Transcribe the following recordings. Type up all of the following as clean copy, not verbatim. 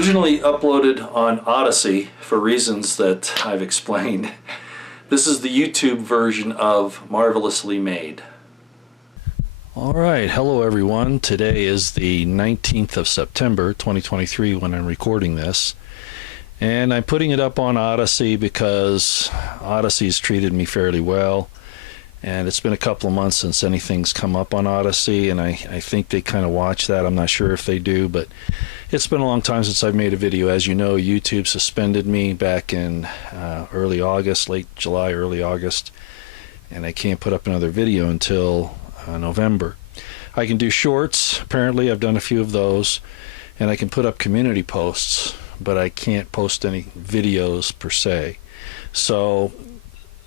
Originally uploaded on Odysee for reasons that I've explained. This is the YouTube version of Marvelously Made. Alright, hello everyone. Today is the 19th of September 2023 when I'm recording this. And I'm putting it up on Odysee because Odysee's treated me fairly well. And it's been a couple of months since anything's come up on Odysee, and I think they kind of watch that. I'm not sure if they do, but it's been a long time since I've made a video. As you know, YouTube suspended me back in early August, late July, early August, and I can't put up another video until November. I can do shorts, apparently. I've done a few of those, and I can put up community posts, but I can't post any videos per se. So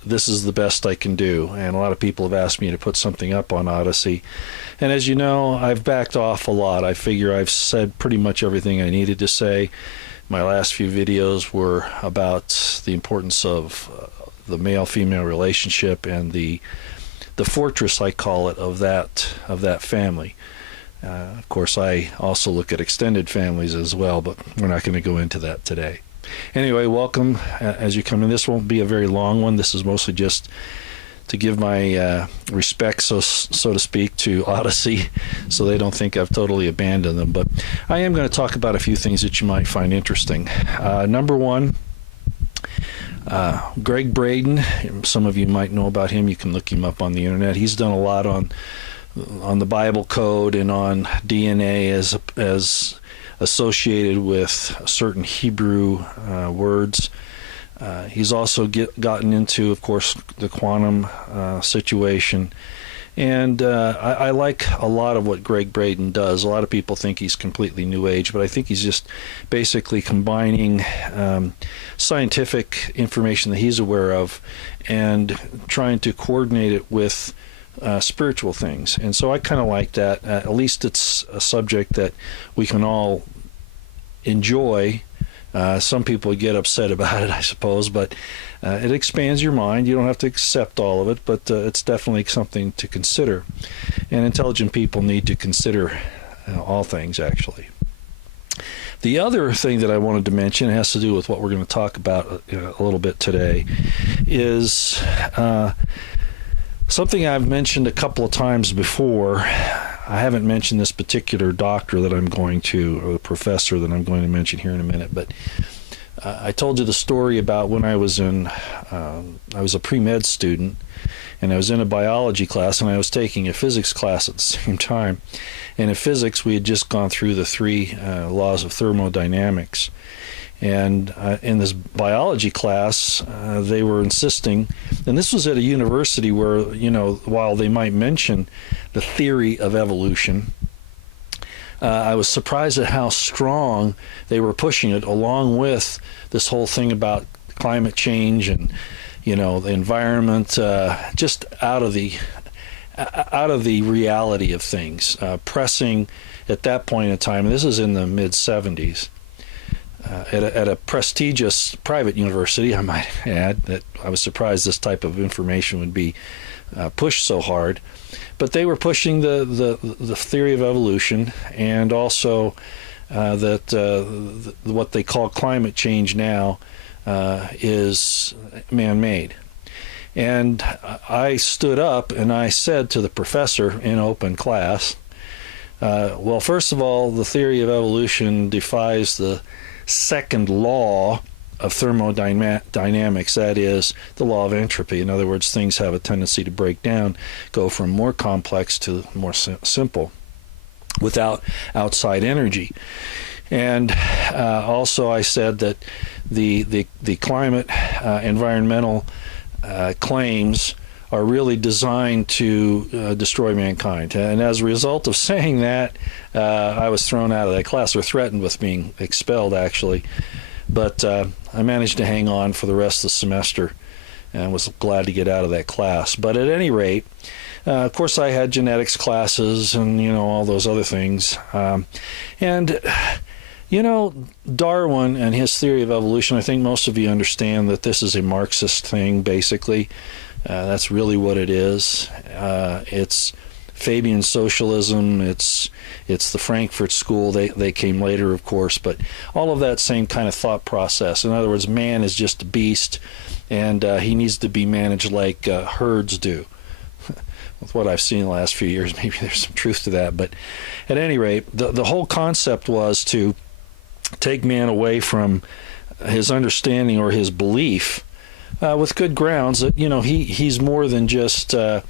this is the best I can do, and a lot of people have asked me to put something up on Odysee, and as you know, I've backed off a lot. I figure I've said pretty much everything I needed to say. My last few videos were about the importance of the male-female relationship and the fortress, I call it, of that family. Of course, I also look at extended families as well, but we're not going to go into that today. Anyway, welcome as you come in. This won't be a very long one. This is mostly just to give my respects, so to speak, to Odysee, so they don't think I've totally abandoned them. But I am going to talk about a few things that you might find interesting. Number one, Greg Braden. Some of you might know about him. You can look him up on the internet. He's done a lot on the Bible code and on DNA as associated with certain Hebrew words. He's also gotten into, of course, the quantum situation. And I like a lot of what Greg Braden does. A lot of people think he's completely New Age, but I think he's just basically combining scientific information that he's aware of and trying to coordinate it with spiritual things. And so I kind of like that. At least it's a subject that we can all enjoy. Some people get upset about it, I suppose, but it expands your mind. You don't have to accept all of it, but it's definitely something to consider. And intelligent people need to consider all things, actually. The other thing that I wanted to mention, has to do with what we're going to talk about a little bit today, is something I've mentioned a couple of times before. I haven't mentioned this particular doctor that I'm going to, or the professor that I'm going to mention here in a minute, but I told you the story about when I was a pre-med student, and I was in a biology class, and I was taking a physics class at the same time. And in physics, we had just gone through the three laws of thermodynamics. And in this biology class, they were insisting, and this was at a university where, you know, while they might mention the theory of evolution, I was surprised at how strong they were pushing it, along with this whole thing about climate change and, you know, the environment, just out of the reality of things, pressing at that point in time. And this is in the mid-70s. At a prestigious private university, I might add, that I was surprised this type of information would be pushed so hard. But they were pushing the theory of evolution, and also that what they call climate change now is man-made. And I stood up and I said to the professor in open class, well, first of all, the theory of evolution defies the second law of thermodynamics, that is, the law of entropy. In other words, things have a tendency to break down, go from more complex to more simple without outside energy. And also I said that the climate environmental claims are really designed to destroy mankind. And as a result of saying that, I was thrown out of that class, or threatened with being expelled, actually. But I managed to hang on for the rest of the semester and was glad to get out of that class. But at any rate, of course, I had genetics classes and, you know, all those other things. And, you know, Darwin and his theory of evolution, I think most of you understand that this is a Marxist thing, basically. That's really what it is. It's Fabian socialism. It's the Frankfurt School. They came later, of course, but all of that same kind of thought process. In other words, man is just a beast, and he needs to be managed like herds do. With what I've seen in the last few years, maybe there's some truth to that. But at any rate, the whole concept was to take man away from his understanding or his belief, with good grounds, that he's more than just a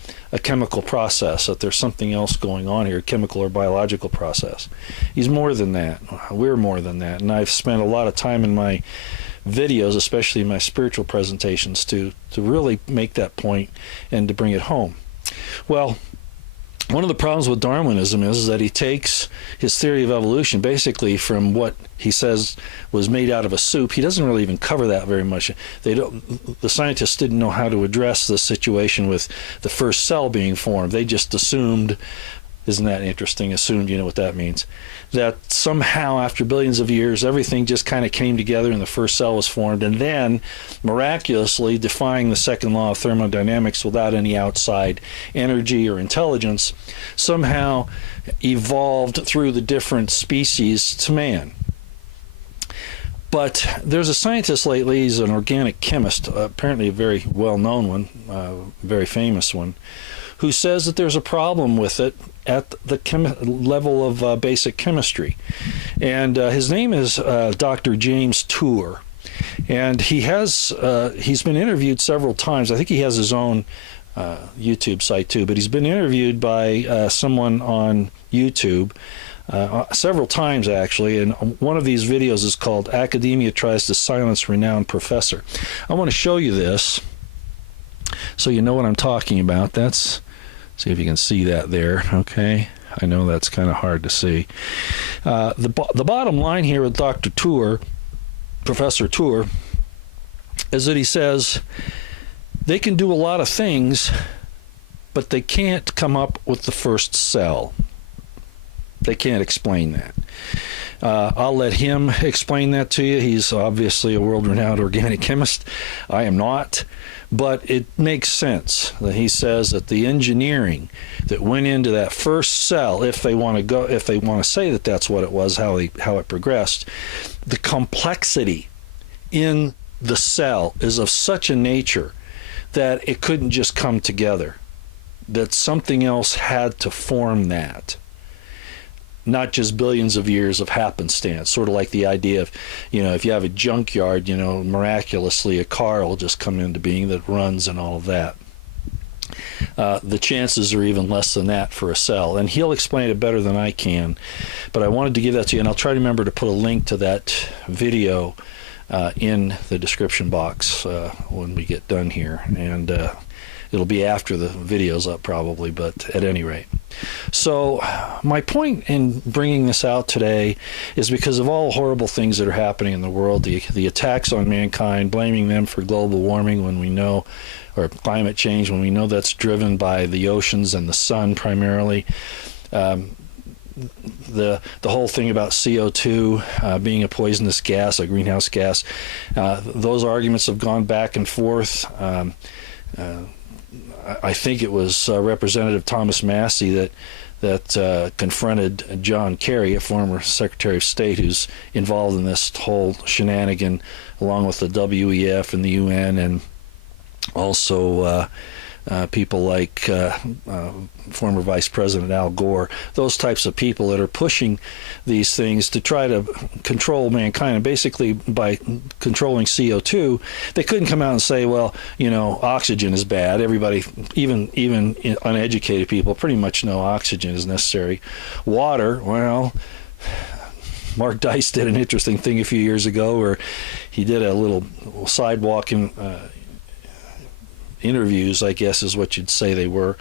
chemical process, that there's something else going on here, a chemical or biological process. He's more than that. We're more than that. And I've spent a lot of time in my videos, especially in my spiritual presentations, to really make that point and to bring it home. Well, one of the problems with Darwinism is that he takes his theory of evolution basically from what he says was made out of a soup. He doesn't really even cover that very much. The scientists didn't know how to address the situation with the first cell being formed. They just assumed, isn't that interesting? Assumed, you know what that means, that somehow after billions of years everything just kind of came together and the first cell was formed, and then miraculously, defying the second law of thermodynamics without any outside energy or intelligence, somehow evolved through the different species to man. But there's a scientist lately, he's an organic chemist, apparently a very well-known one, very famous one, who says that there's a problem with it at the level of basic chemistry. And his name is Dr. James Tour. And he's been interviewed several times. I think he has his own YouTube site too, but he's been interviewed by someone on YouTube several times actually, and one of these videos is called "Academia Tries to Silence Renowned Professor." I want to show you this so you know what I'm talking about. See if you can see that there. Okay, I know that's kind of hard to see. The bottom line here with Dr. Tour, Professor Tour, is that he says they can do a lot of things, but they can't come up with the first cell. They can't explain that. I'll let him explain that to you. He's obviously a world-renowned organic chemist. I am not. But it makes sense that he says that the engineering that went into that first cell, if they want to say that that's what it was, how it progressed, the complexity in the cell is of such a nature that it couldn't just come together, that something else had to form that. Not just billions of years of happenstance, sort of like the idea of, if you have a junkyard, miraculously a car will just come into being that runs and all of that. The chances are even less than that for a cell, and he'll explain it better than I can, but I wanted to give that to you, and I'll try to remember to put a link to that video in the description box when we get done here, and it'll be after the video's up probably, but at any rate. So my point in bringing this out today is because of all horrible things that are happening in the world, the attacks on mankind, blaming them for global warming when we know, or climate change, when we know that's driven by the oceans and the sun primarily. The whole thing about CO2 being a poisonous gas, a greenhouse gas, those arguments have gone back and forth. I think it was Representative Thomas Massey that confronted John Kerry, a former Secretary of State who's involved in this whole shenanigan, along with the WEF and the UN, and also people like former Vice President Al Gore, those types of people that are pushing these things to try to control mankind. And basically, by controlling CO2, they couldn't come out and say, well, oxygen is bad. Everybody, even uneducated people, pretty much know oxygen is necessary. Water, well, Mark Dice did an interesting thing a few years ago where he did a little sidewalk interviews, I guess is what you'd say they were,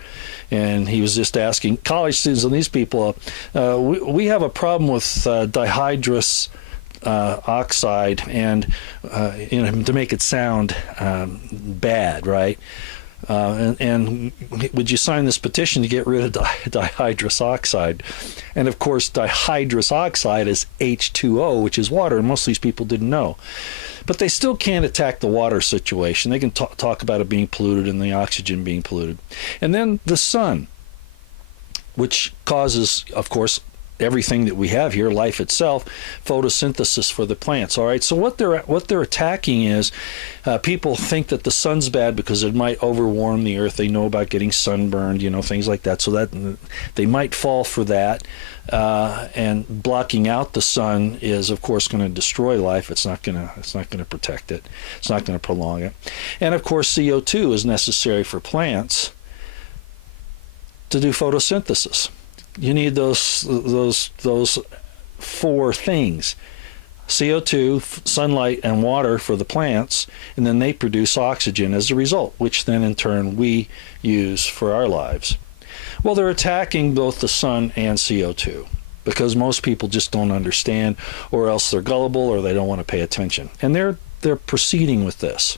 and he was just asking college students and these people, we have a problem with dihydrous oxide, and to make it sound bad, right? And would you sign this petition to get rid of dihydrous oxide? And of course, dihydrous oxide is H2O, which is water, and most of these people didn't know. But they still can't attack the water situation. They can talk about it being polluted and the oxygen being polluted. And then the sun. which causes, of course, everything that we have here, life itself, photosynthesis for the plants. All right. So what they're attacking is, people think that the sun's bad because it might overwarm the earth. They know about getting sunburned, things like that. So that they might fall for that. And blocking out the sun is, of course, going to destroy life. It's not going to protect it. It's not going to prolong it. And of course, CO2 is necessary for plants to do photosynthesis. You need those four things: CO2, sunlight, and water for the plants, and then they produce oxygen as a result, which then in turn we use for our lives. Well, they're attacking both the sun and CO2 because most people just don't understand, or else they're gullible, or they don't want to pay attention. And they're proceeding with this.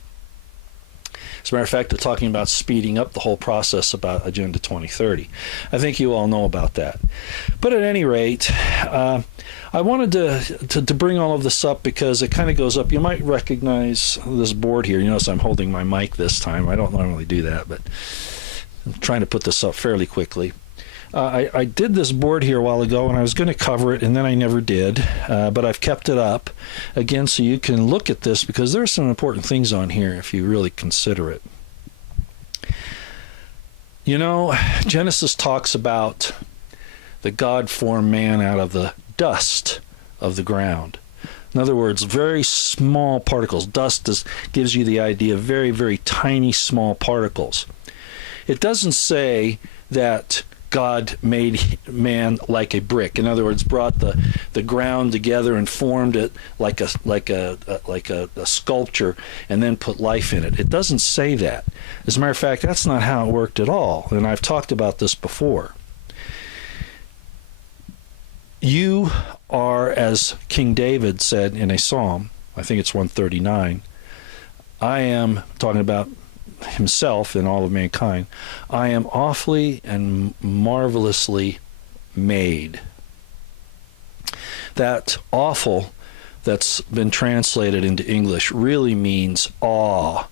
As a matter of fact, they're talking about speeding up the whole process about Agenda 2030. I think you all know about that. But at any rate, I wanted to bring all of this up because it kind of goes up. You might recognize this board here. You notice I'm holding my mic this time. I don't normally do that, but I'm trying to put this up fairly quickly. I did this board here a while ago, and I was going to cover it, and then I never did, but I've kept it up again so you can look at this, because there's some important things on here if you really consider it. Genesis talks about that God formed man out of the dust of the ground. In other words, very small particles. Dust gives you the idea of very, very tiny, small particles. It doesn't say that God made man like a brick. In other words, brought the ground together and formed it like a sculpture, and then put life in it. It doesn't say that. As a matter of fact, that's not how it worked at all. And I've talked about this before. You are, as King David said in a psalm, I think it's 139, I am talking about himself and all of mankind, I am awfully and marvelously made. That awful that's been translated into English really means awe.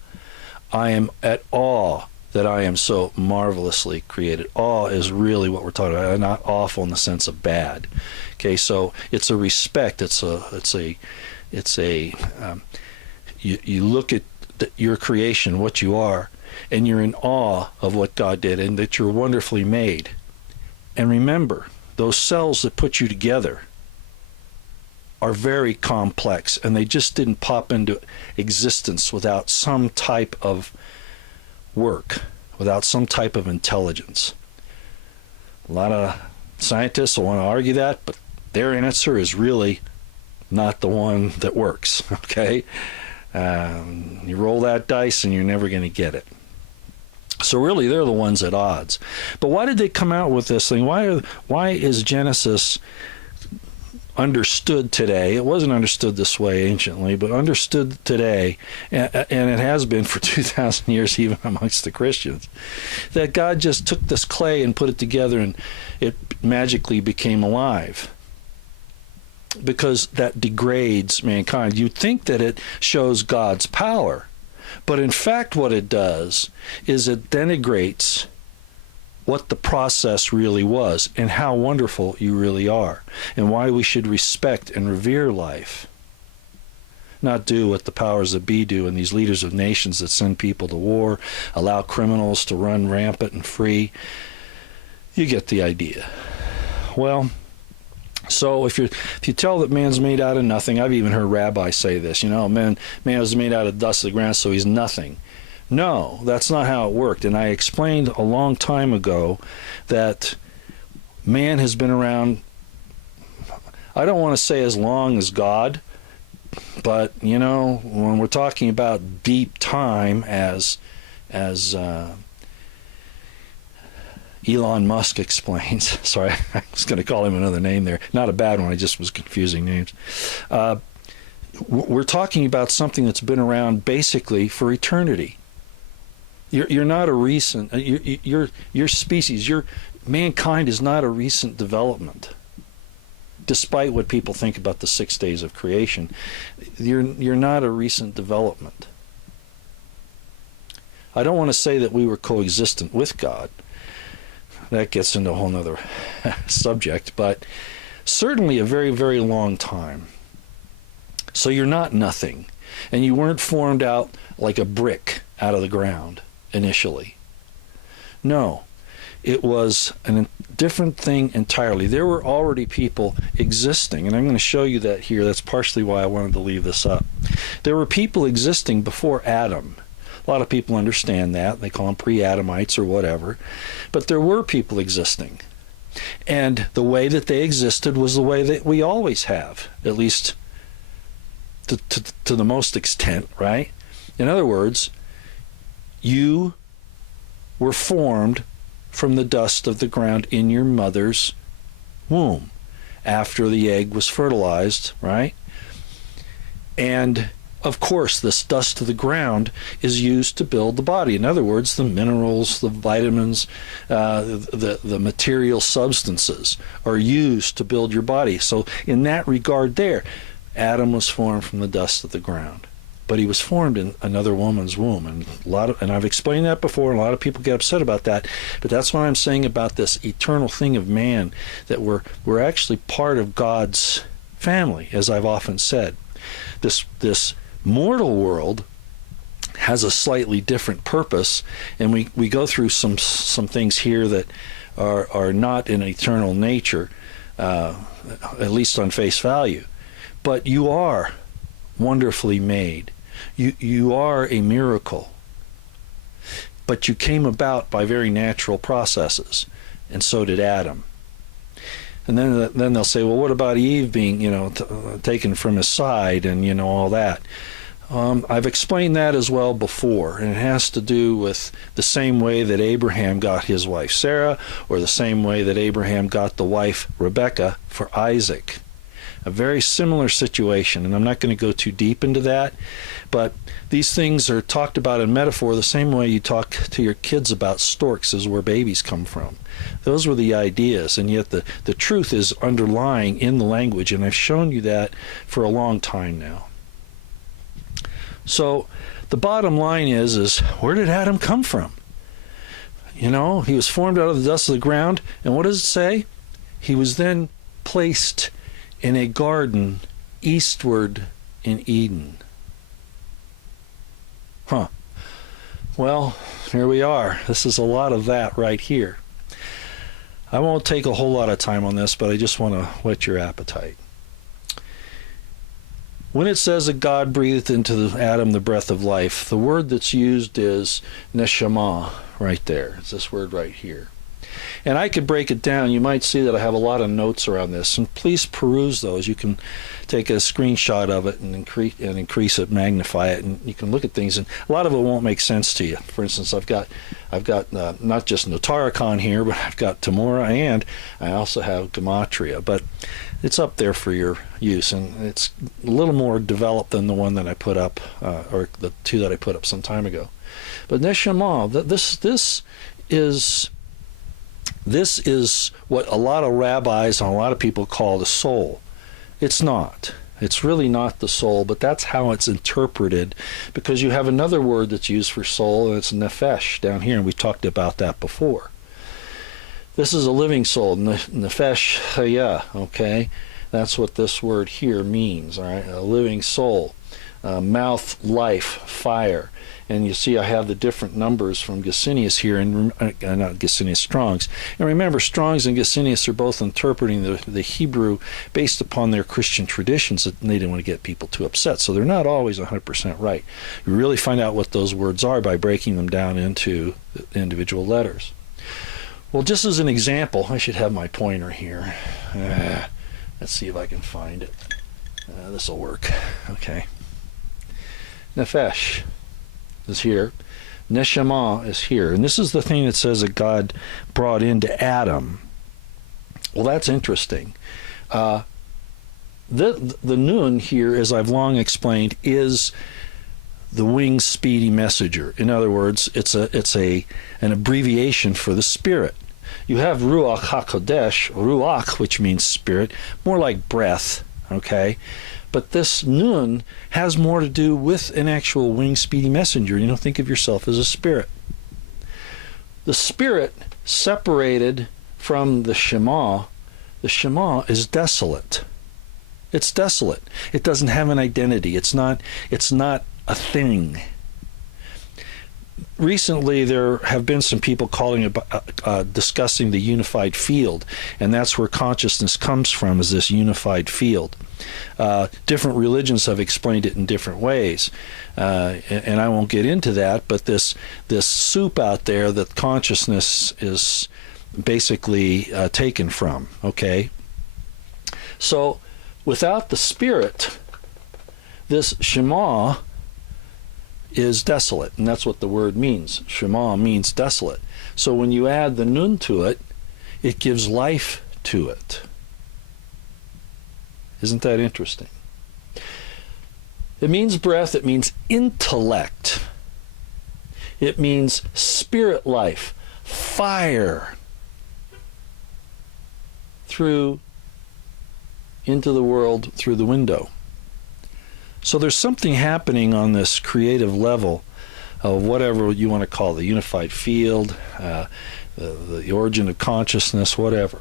I am at awe that I am so marvelously created. Awe is really what we're talking about, not awful in the sense of bad. Okay, so it's a respect. You look at your creation, what you are, and you're in awe of what God did and that you're wonderfully made. And remember, those cells that put you together are very complex, and they just didn't pop into existence without some type of work, without some type of intelligence. A lot of scientists will want to argue that, but their answer is really not the one that works, okay? You roll that dice and you're never going to get it. So really, they're the ones at odds. But why did they come out with this thing? Why is Genesis understood today? It wasn't understood this way anciently, but understood today, and it has been for 2,000 years even amongst the Christians, that God just took this clay and put it together and it magically became alive. Because that degrades mankind. You'd think that it shows God's power, but in fact what it does is it denigrates what the process really was and how wonderful you really are, and why we should respect and revere life, not do what the powers that be do, and these leaders of nations that send people to war, allow criminals to run rampant and free. You get the idea. Well, so if you tell that man's made out of nothing, I've even heard rabbis say this, man was made out of dust of the ground, so he's nothing. No, that's not how it worked. And I explained a long time ago that man has been around, I don't want to say as long as God, but, when we're talking about deep time, as Elon Musk explains. Sorry, I was going to call him another name there. Not a bad one, I just was confusing names. We're talking about something that's been around basically for eternity. You're not a recent, your species, mankind is not a recent development. Despite what people think about the 6 days of creation, you're not a recent development. I don't want to say that we were coexistent with God. that gets into a whole nother subject, but certainly a very, very long time. So you're not nothing, and you weren't formed out like a brick out of the ground initially. No, it was a different thing entirely. There were already people existing, and I'm going to show you that here. That's partially why I wanted to leave this up. There were people existing before Adam. A lot of people understand that. They call them Pre-Adamites or whatever. But there were people existing. And the way that they existed was the way that we always have, at least to the most extent, right? In other words, you were formed from the dust of the ground in your mother's womb after the egg was fertilized, right? And of course, this dust of the ground is used to build the body. In other words, the minerals, the vitamins, the material substances are used to build your body. So in that regard there, Adam was formed from the dust of the ground. But he was formed in another woman's womb, and I've explained that before, and a lot of people get upset about that. But that's what I'm saying about this eternal thing of man, that we're actually part of God's family, as I've often said. This mortal world has a slightly different purpose, and we go through some things here that are not in eternal nature, at least on face value. But you are wonderfully made. You are a miracle. But you came about by very natural processes, and so did Adam. And then they'll say, well, what about Eve being, taken from his side and, all that? I've explained that as well before, and it has to do with the same way that Abraham got his wife Sarah, or the same way that Abraham got the wife Rebekah for Isaac. A very similar situation, and I'm not going to go too deep into that, but these things are talked about in metaphor the same way you talk to your kids about storks is where babies come from. Those were the ideas, and yet the truth is underlying in the language, and I've shown you that for a long time now. So the bottom line is where did Adam come from? He was formed out of the dust of the ground, and what does it say? He was then placed in a garden eastward in Eden. Well, here we are. This is a lot of that right here. I won't take a whole lot of time on this, but I just want to whet your appetite. When it says that God breathed into Adam the breath of life, the word that's used is neshama right there. It's this word right here. And I could break it down. You might see that I have a lot of notes around this, and please peruse those. You can take a screenshot of it and increase it, magnify it, and you can look at things. And a lot of it won't make sense to you. For instance, I've got not just Notaricon here, but I've got Tamora, and I also have Gematria. But it's up there for your use, and it's a little more developed than the one that I put up, or the two that I put up some time ago. But Neshama, this is what a lot of rabbis and a lot of people call the soul. It's not. It's really not the soul, but that's how it's interpreted, because you have another word that's used for soul, and it's nefesh down here, and we talked about that before. This is a living soul, nefesh hayah, okay? That's what this word here means, all right? A living soul, mouth, life, fire. And you see I have the different numbers from Gesenius here, and not Gesenius, Strong's. And remember, Strong's and Gesenius are both interpreting the Hebrew based upon their Christian traditions, and they didn't want to get people too upset. So they're not always 100% right. You really find out what those words are by breaking them down into individual letters. Well, just as an example, I should have my pointer here. Let's see if I can find it. This will work. Okay. Nefesh is here. Neshama is here. And this is the thing that says that God brought into Adam. Well, that's interesting. The nun here, as I've long explained, is the winged speedy messenger. In other words, it's an abbreviation for the spirit. You have Ruach HaKodesh, Ruach, which means spirit, more like breath, okay? But this nun has more to do with an actual winged speedy messenger. Think of yourself as a spirit. The spirit separated from the Shema is desolate. It's desolate. It doesn't have an identity. It's not a thing. Recently, there have been some people discussing the unified field, and that's where consciousness comes from, is this unified field. Different religions have explained it in different ways, and I won't get into that, but this soup out there that consciousness is basically taken from, okay? So, without the Spirit, this Shema is desolate, and that's what the word means. Shema means desolate. So when you add the nun to it, it gives life to it. Isn't that interesting? It means breath, it means intellect. It means spirit life, fire into the world through the window. So there's something happening on this creative level of whatever you want to call the unified field, the origin of consciousness, whatever.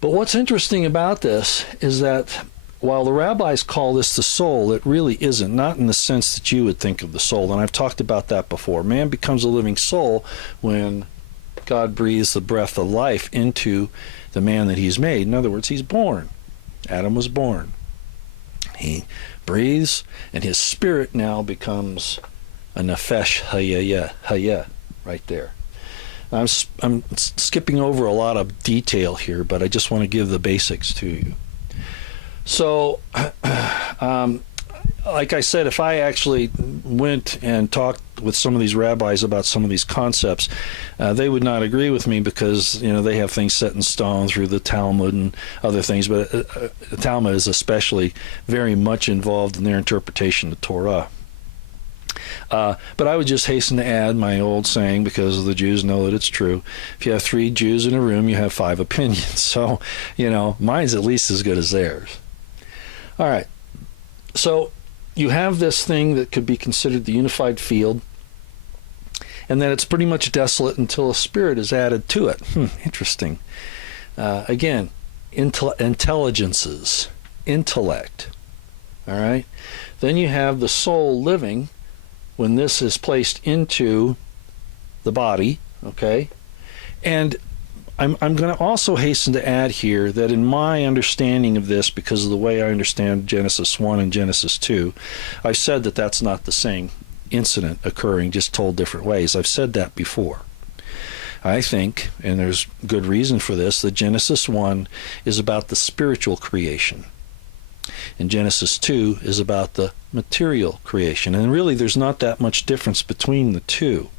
But what's interesting about this is that while the rabbis call this the soul, it really isn't, not in the sense that you would think of the soul. And I've talked about that before. Man becomes a living soul when God breathes the breath of life into the man that he's made. In other words, he's born. Adam was born. He breathes, and his spirit now becomes a nefesh hayah, right there. I'm skipping over a lot of detail here, but I just want to give the basics to you. So, like I said, if I actually went and talked with some of these rabbis about some of these concepts, they would not agree with me because, they have things set in stone through the Talmud and other things, but the Talmud is especially very much involved in their interpretation of Torah. But I would just hasten to add my old saying, because the Jews know that it's true. If you have 3 Jews in a room, you have 5 opinions. So, mine's at least as good as theirs. All right. So you have this thing that could be considered the unified field, and then it's pretty much desolate until a spirit is added to it. Interesting. Again, intelligences, intellect. All right. Then you have the soul living when this is placed into the body, okay? And I'm going to also hasten to add here that in my understanding of this, because of the way I understand Genesis 1 and Genesis 2, I've said that that's not the same incident occurring, just told different ways. I've said that before. I think, and there's good reason for this, that Genesis 1 is about the spiritual creation, and Genesis 2 is about the material creation. And really, there's not that much difference between the two.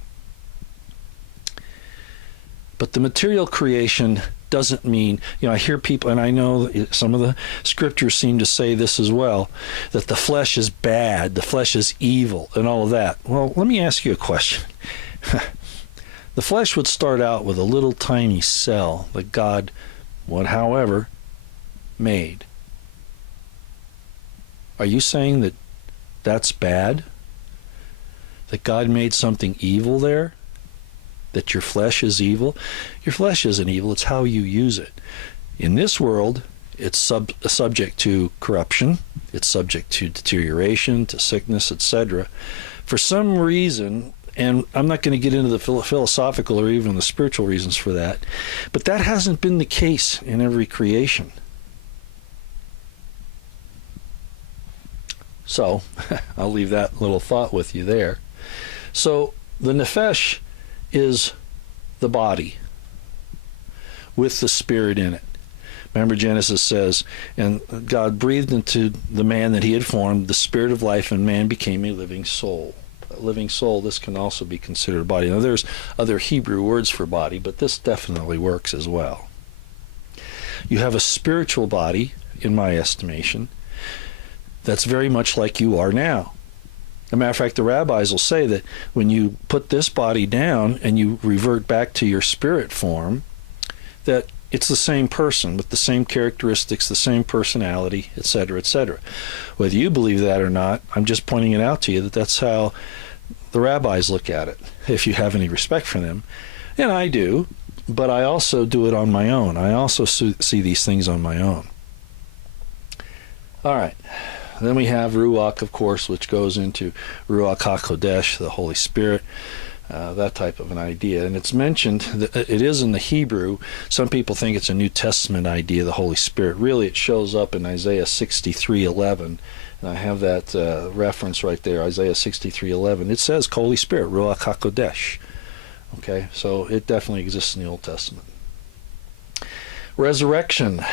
But the material creation doesn't mean, I hear people, and I know some of the scriptures seem to say this as well, that the flesh is bad, the flesh is evil, and all of that. Well, let me ask you a question. The flesh would start out with a little tiny cell that God however, made. Are you saying that that's bad? That God made something evil there? That your flesh is evil? Your flesh isn't evil, it's how you use it. In this world, it's subject to corruption, it's subject to deterioration, to sickness, etc. For some reason, and I'm not going to get into the philosophical or even the spiritual reasons for that, but that hasn't been the case in every creation. So, I'll leave that little thought with you there. So, the nefesh is the body with the spirit in it. Remember, Genesis says, and God breathed into the man that he had formed the spirit of life, and man became a living soul. A living soul, this can also be considered a body. Now, there's other Hebrew words for body, but this definitely works as well. You have a spiritual body, in my estimation, that's very much like you are now. As a matter of fact, the rabbis will say that when you put this body down and you revert back to your spirit form, that it's the same person with the same characteristics, the same personality, etc., etc. Whether you believe that or not, I'm just pointing it out to you that that's how the rabbis look at it, if you have any respect for them. And I do. but I also do it on my own. I also see these things on my own. All right. Then we have Ruach, of course, which goes into Ruach HaKodesh, the Holy Spirit, that type of an idea. And it's mentioned, it is in the Hebrew. Some people think it's a New Testament idea, the Holy Spirit. Really, it shows up in Isaiah 63:11. And I have that reference right there, Isaiah 63:11. It says Holy Spirit, Ruach HaKodesh. Okay, so it definitely exists in the Old Testament. Resurrection.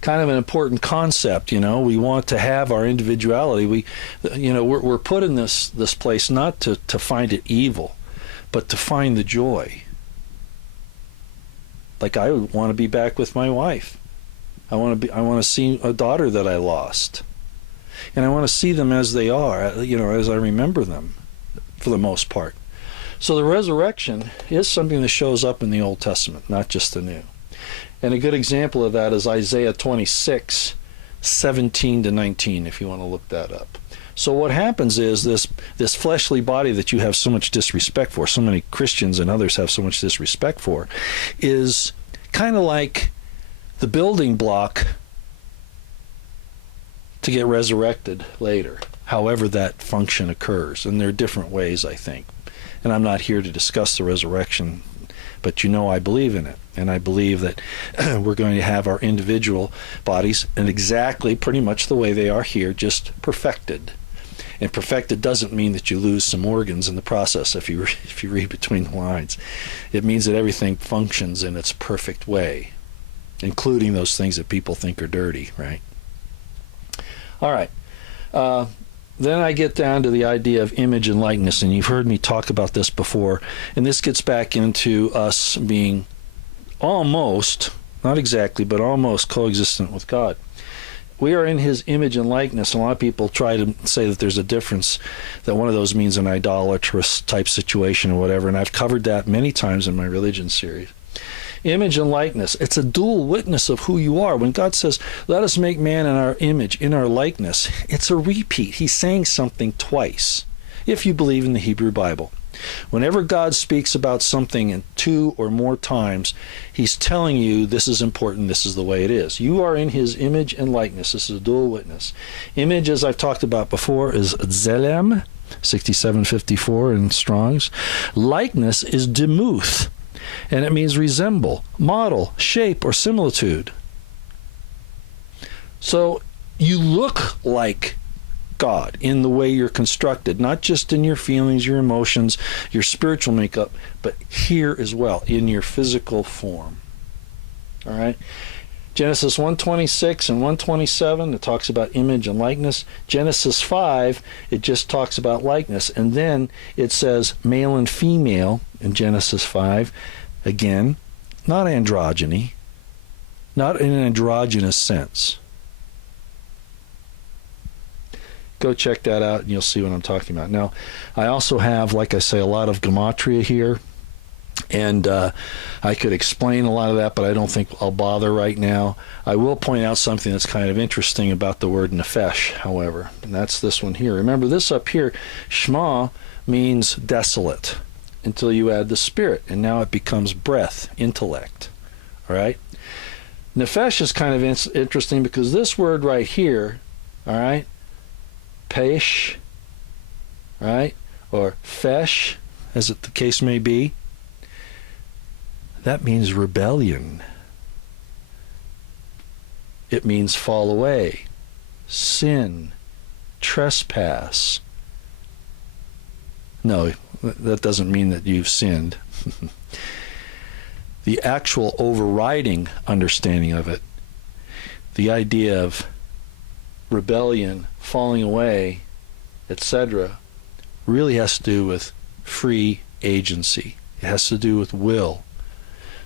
Kind of an important concept, you know. We want to have our individuality. We're put in this place not to find it evil, but to find the joy. Like, I want to be back with my wife. I want to see a daughter that I lost, and I want to see them as they are, you know, as I remember them, for the most part. So the resurrection is something that shows up in the Old Testament, not just the New. And a good example of that is Isaiah 26:17-19, if you want to look that up. So what happens is this fleshly body that you have so much disrespect for, so many Christians and others have so much disrespect for, is kind of like the building block to get resurrected later, however that function occurs. And there are different ways, I think. And I'm not here to discuss the resurrection, but you know I believe in it. And I believe that we're going to have our individual bodies and exactly pretty much the way they are here, just perfected. And perfected doesn't mean that you lose some organs in the process if you read between the lines. It means that everything functions in its perfect way, including those things that people think are dirty, right? All right. Then I get down to the idea of image and likeness, and you've heard me talk about this before, and this gets back into us being almost, not exactly, but almost coexistent with God. We are in his image and likeness, and a lot of people try to say that there's a difference, that one of those means an idolatrous type situation or whatever, and I've covered that many times in my religion series. Image and likeness, it's a dual witness of who you are. When God says, let us make man in our image, in our likeness, it's a repeat. He's saying something twice, if you believe in the Hebrew Bible. Whenever God speaks about something in 2 or more times, he's telling you this is important, this is the way it is. You are in his image and likeness. This is a dual witness. Image, as I've talked about before, is Zelem, 6754 in Strong's. Likeness is Demuth, and it means resemble, model, shape, or similitude. So you look like God in the way you're constructed, not just in your feelings, your emotions, your spiritual makeup, but here as well, in your physical form. All right? Genesis 1:26 and 1:27, it talks about image and likeness. Genesis 5, it just talks about likeness. And then it says male and female in Genesis 5. Again, not androgyny, not in an androgynous sense. Go check that out and you'll see what I'm talking about. Now, I also have, like I say, a lot of gematria here, and I could explain a lot of that, but I don't think I'll bother right now. I will point out something that's kind of interesting about the word nephesh, however, and that's this one here. Remember, this up here, Shema, means desolate until you add the spirit, and now it becomes breath, intellect. All right? Nephesh is kind of interesting because this word right here, all right, Pesh, right, or fesh, as the case may be, that means rebellion. It means fall away, sin, trespass. No, that doesn't mean that you've sinned. The actual overriding understanding of it, the idea of rebellion, falling away, etc., really has to do with free agency. It has to do with will.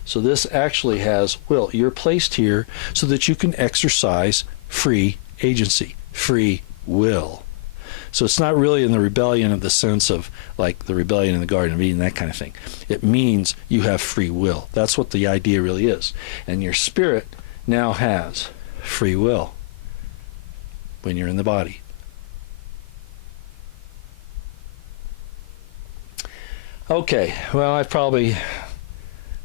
So this actually has will. You're placed here so that you can exercise free agency, free will. So it's not really in the rebellion of the sense of like the rebellion in the Garden of Eden, that kind of thing. It means you have free will. That's what the idea really is. And your spirit now has free will when you're in the body. Okay, well, I've probably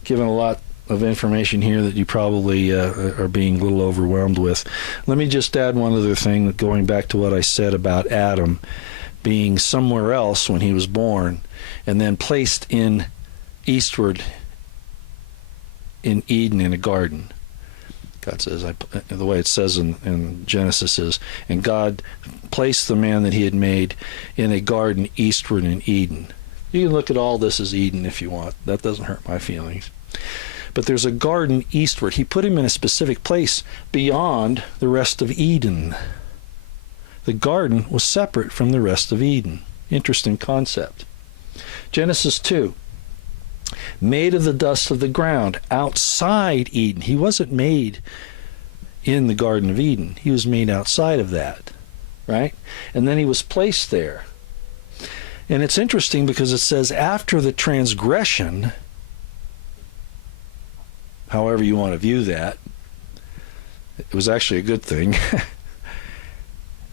given a lot of information here that you probably are being a little overwhelmed with. Let me just add one other thing, going back to what I said about Adam being somewhere else when he was born and then placed in eastward in Eden in a garden. God says, the way it says in Genesis is, and God placed the man that he had made in a garden eastward in Eden. You can look at all this as Eden if you want. That doesn't hurt my feelings. But there's a garden eastward. He put him in a specific place beyond the rest of Eden. The garden was separate from the rest of Eden. Interesting concept. Genesis 2. Made of the dust of the ground outside Eden. He wasn't made in the Garden of Eden. He was made outside of that, right? And then he was placed there. And it's interesting because it says after the transgression, however you want to view that, it was actually a good thing.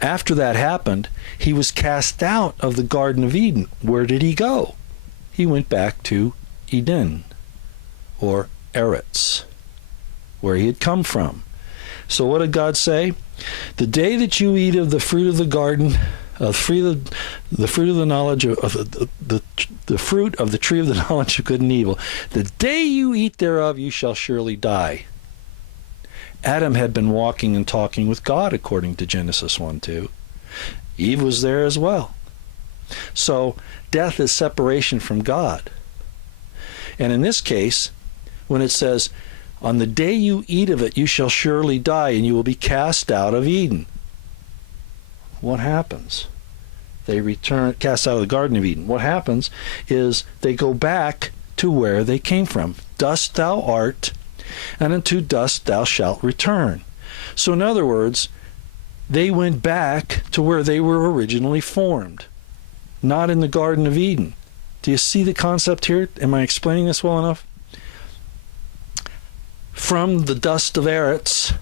After that happened, he was cast out of the Garden of Eden. Where did he go? He went back to Eden, or Eretz, where he had come from. So what did God say? The day that you eat of the fruit of the garden, the fruit of the knowledge of the fruit of the tree of the knowledge of good and evil, the day you eat thereof, you shall surely die. Adam had been walking and talking with God, according to Genesis 1:2. Eve was there as well. So death is separation from God. And in this case, when it says, on the day you eat of it, you shall surely die, and you will be cast out of Eden. What happens? They return, cast out of the Garden of Eden. What happens is they go back to where they came from. Dust thou art, and unto dust thou shalt return. So in other words, they went back to where they were originally formed, not in the Garden of Eden. Do you see the concept here? Am I explaining this well enough? From the dust of Eretz,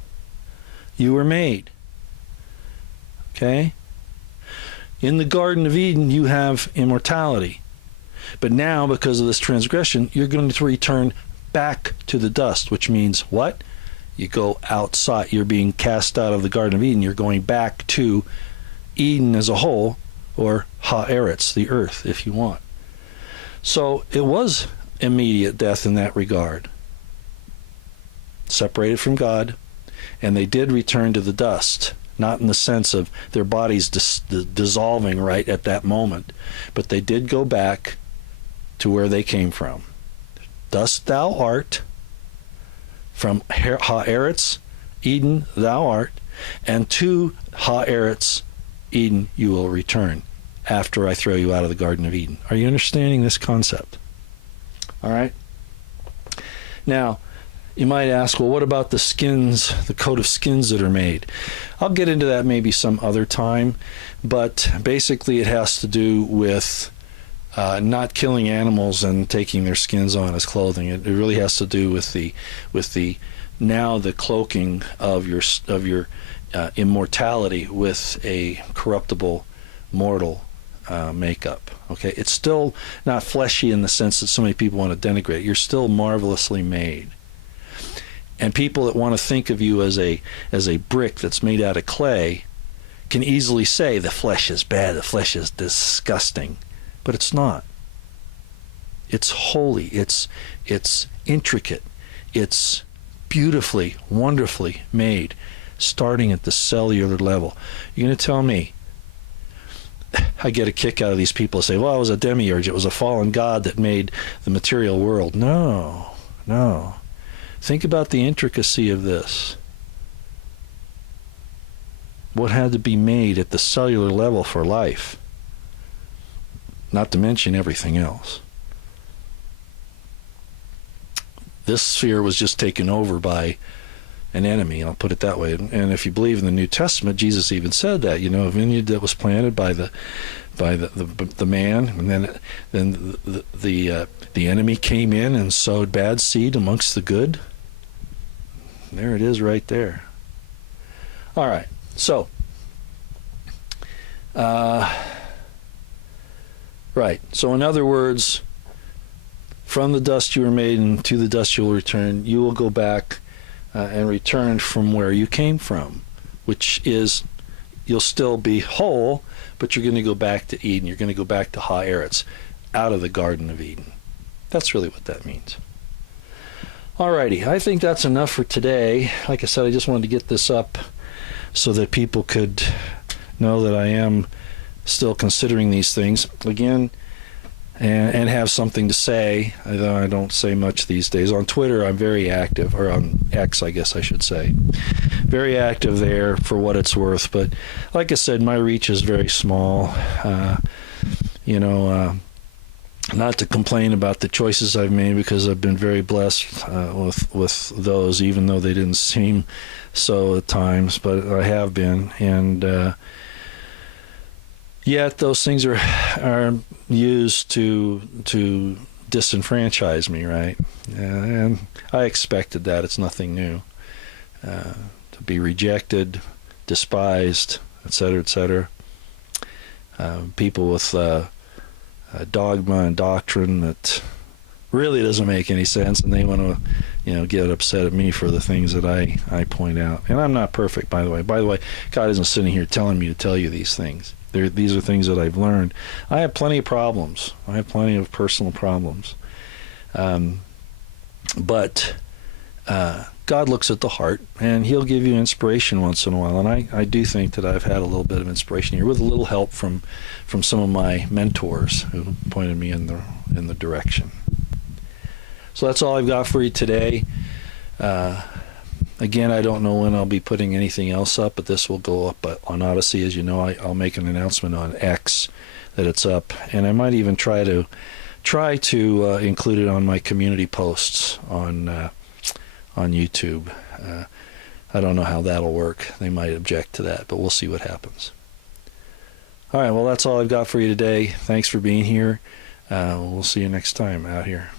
you were made. Okay? In the Garden of Eden, you have immortality. But now, because of this transgression, you're going to return back to the dust, which means what? You go outside. You're being cast out of the Garden of Eden. You're going back to Eden as a whole, or Ha-Eretz, the earth, if you want. So it was immediate death in that regard. Separated from God, and they did return to the dust, not in the sense of their bodies dissolving right at that moment, but they did go back to where they came from. Dust thou art, from Ha-Eretz, Eden thou art, and to Ha-Eretz, Eden you will return after I throw you out of the Garden of Eden. Are you understanding this concept? All right? Now, you might ask, well, what about the skins, the coat of skins that are made? I'll get into that maybe some other time, but basically it has to do with not killing animals and taking their skins on as clothing. It really has to do with the now the cloaking of your immortality with a corruptible mortal makeup. Okay, it's still not fleshy in the sense that so many people want to denigrate. You're still marvelously made. And people that want to think of you as a brick that's made out of clay can easily say the flesh is bad, the flesh is disgusting. But it's not. It's holy, it's intricate, it's beautifully, wonderfully made, starting at the cellular level. You're going to tell me, I get a kick out of these people who say, well, it was a demiurge, it was a fallen god that made the material world. No. Think about the intricacy of this. What had to be made at the cellular level for life? Not to mention everything else. This sphere was just taken over by an enemy, I'll put it that way. And if you believe in the New Testament, Jesus even said that, a vineyard that was planted by the man, and then the enemy came in and sowed bad seed amongst the good. There it is right there. All right, so so in other words, from the dust you were made and to the dust you will return. You will go back and return from where you came from, which is you'll still be whole, but you're going to go back to Eden. You're going to go back to Ha-Eretz, out of the Garden of Eden. That's really what that means. Alrighty, I think that's enough for today. Like I said, I just wanted to get this up so that people could know that I am still considering these things again, and have something to say, although I don't say much these days. On Twitter, I'm very active, or on X, I guess I should say. Very active there for what it's worth, but like I said, my reach is very small. Not to complain about the choices I've made, because I've been very blessed with those, even though they didn't seem so at times, but I have been, and yet those things are used to disenfranchise me, right? And I expected that. It's nothing new. To be rejected, despised, etc., etc. People with dogma and doctrine that really doesn't make any sense, and they want to, get upset at me for the things that I point out. And I'm not perfect, by the way. By the way, God isn't sitting here telling me to tell you these things. These are things that I've learned. I have plenty of problems. I have plenty of personal problems. But God looks at the heart, and He'll give you inspiration once in a while. And I do think that I've had a little bit of inspiration here, with a little help from some of my mentors who pointed me in the direction. So that's all I've got for you today. Again, I don't know when I'll be putting anything else up, but this will go up on Odysee. As you know, I'll make an announcement on X that it's up, and I might even try to include it on my community posts on YouTube. I don't know how that'll work. They might object to that, but we'll see what happens. All right, well, that's all I've got for you today. Thanks for being here. We'll see you next time out here.